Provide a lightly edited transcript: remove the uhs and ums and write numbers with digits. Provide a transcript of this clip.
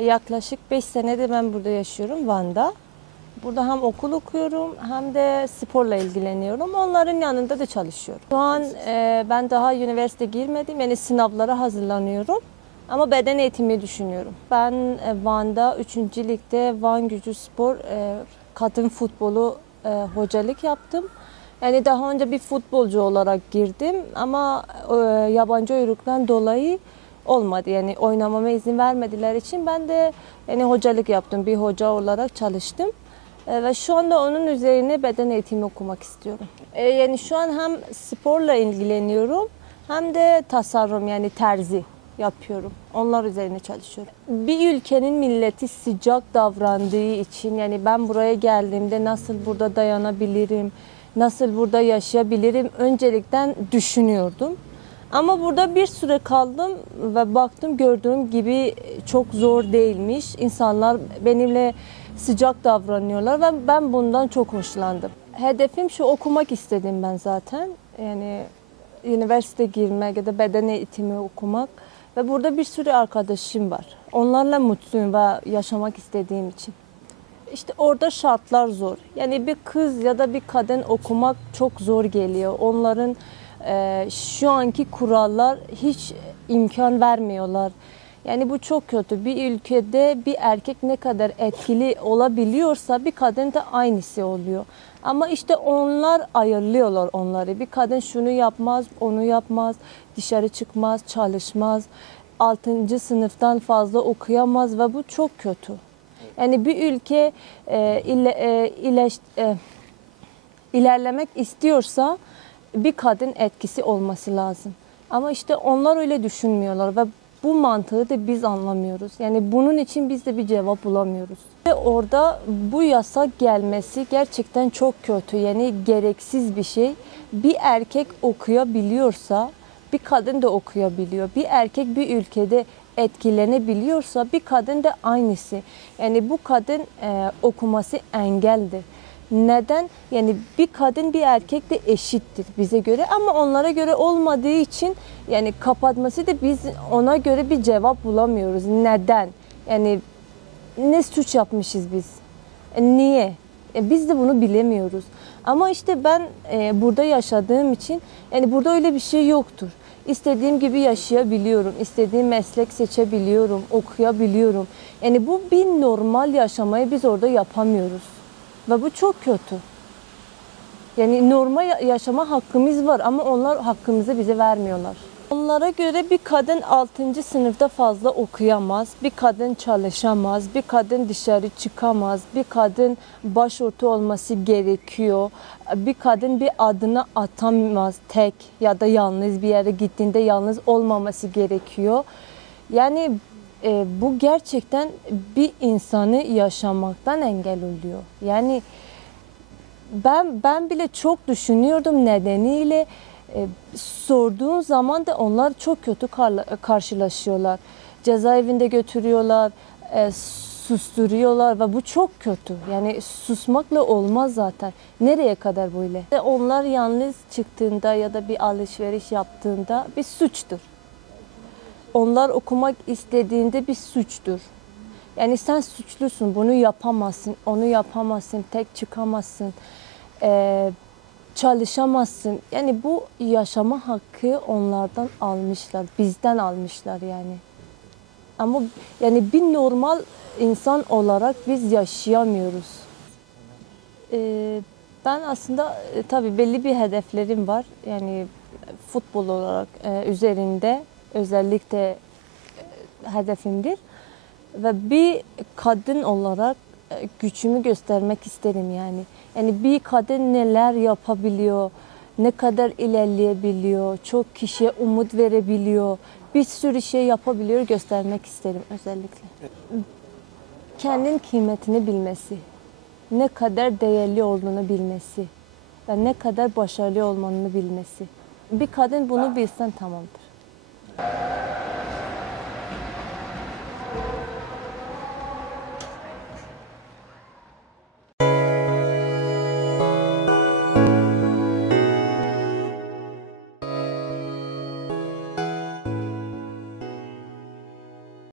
Yaklaşık 5 senedir ben burada yaşıyorum, Van'da. Burada hem okul okuyorum hem de sporla ilgileniyorum. Onların yanında da çalışıyorum. Şu an ben daha üniversite girmedim. Yani sınavlara hazırlanıyorum. Ama beden eğitimi düşünüyorum. Ben Van'da 3. Lig'de Van Gücüspor kadın futbolu hocalık yaptım. Yani daha önce bir futbolcu olarak girdim ama yabancı uyruktan dolayı olmadı. Yani oynamama izin vermediler için ben de yani hocalık yaptım. Bir hoca olarak çalıştım. Ve şu anda onun üzerine beden eğitimi okumak istiyorum. Yani şu an hem sporla ilgileniyorum hem de tasarım yani terzi yapıyorum. Onlar üzerine çalışıyorum. Bir ülkenin milleti sıcak davrandığı için yani ben buraya geldiğimde nasıl burada dayanabilirim, nasıl burada yaşayabilirim öncelikten düşünüyordum. Ama burada bir süre kaldım ve baktım gördüğüm gibi çok zor değilmiş. İnsanlar benimle sıcak davranıyorlar ve ben bundan çok hoşlandım. Hedefim şu, okumak istedim ben zaten. Yani üniversite girmek ya da beden eğitimi okumak. Ve burada bir sürü arkadaşım var. Onlarla mutluyum ve yaşamak istediğim için. İşte orada şartlar zor. Yani bir kız ya da bir kadın okumak çok zor geliyor. Onların şu anki kurallar hiç imkan vermiyorlar. Yani bu çok kötü. Bir ülkede bir erkek ne kadar etkili olabiliyorsa bir kadın da aynısı oluyor. Ama işte onlar ayırlıyorlar onları. Bir kadın şunu yapmaz, onu yapmaz, dışarı çıkmaz, çalışmaz, 6. sınıftan fazla okuyamaz ve bu çok kötü. Yani bir ülke ilerlemek istiyorsa bir kadın etkisi olması lazım. Ama işte onlar öyle düşünmüyorlar ve bu mantığı da biz anlamıyoruz. Yani bunun için biz de bir cevap bulamıyoruz. Ve orada bu yasak gelmesi gerçekten çok kötü. Yani gereksiz bir şey. Bir erkek okuyabiliyorsa bir kadın da okuyabiliyor. Bir erkek bir ülkede etkilenebiliyorsa bir kadın da aynısı. Yani bu kadın okuması engeldir. Neden? Yani bir kadın bir erkek de eşittir bize göre ama onlara göre olmadığı için yani kapatması da biz ona göre bir cevap bulamıyoruz. Neden? Yani ne suç yapmışız biz? Niye? Biz de bunu bilemiyoruz. Ama işte ben burada yaşadığım için yani burada öyle bir şey yoktur. İstediğim gibi yaşayabiliyorum, istediğim meslek seçebiliyorum, okuyabiliyorum. Yani bu bir normal yaşamayı biz orada yapamıyoruz. Ve bu çok kötü. Yani normal yaşama hakkımız var ama onlar hakkımızı bize vermiyorlar. Onlara göre bir kadın 6. sınıfta fazla okuyamaz, bir kadın çalışamaz, bir kadın dışarı çıkamaz, bir kadın başörtü olması gerekiyor, bir kadın bir adını atamaz tek ya da yalnız bir yere gittiğinde yalnız olmaması gerekiyor. Yani bu gerçekten bir insanı yaşamaktan engel oluyor. Yani ben bile çok düşünüyordum nedeniyle. Sorduğun zaman da onlar çok kötü karşılaşıyorlar. Cezaevinde götürüyorlar, susturuyorlar ve bu çok kötü. Yani susmakla olmaz zaten. Nereye kadar böyle? Onlar yalnız çıktığında ya da bir alışveriş yaptığında bir suçtur. Onlar okumak istediğinde bir suçtur. Yani sen suçlusun, bunu yapamazsın, onu yapamazsın, tek çıkamazsın. Çalışamazsın. Yani bu yaşama hakkı onlardan almışlar, bizden almışlar yani. Ama yani bir normal insan olarak biz yaşayamıyoruz. Ben aslında tabii belli bir hedeflerim var. Yani futbol olarak üzerinde özellikle hedefimdir. Ve bir kadın olarak gücümü göstermek isterim yani. Yani bir kadın neler yapabiliyor, ne kadar ilerleyebiliyor, çok kişiye umut verebiliyor, bir sürü şey yapabiliyor göstermek isterim özellikle. Kendin kıymetini bilmesi, ne kadar değerli olduğunu bilmesi ve ne kadar başarılı olmanı bilmesi. Bir kadın bunu bilsen tamamdır.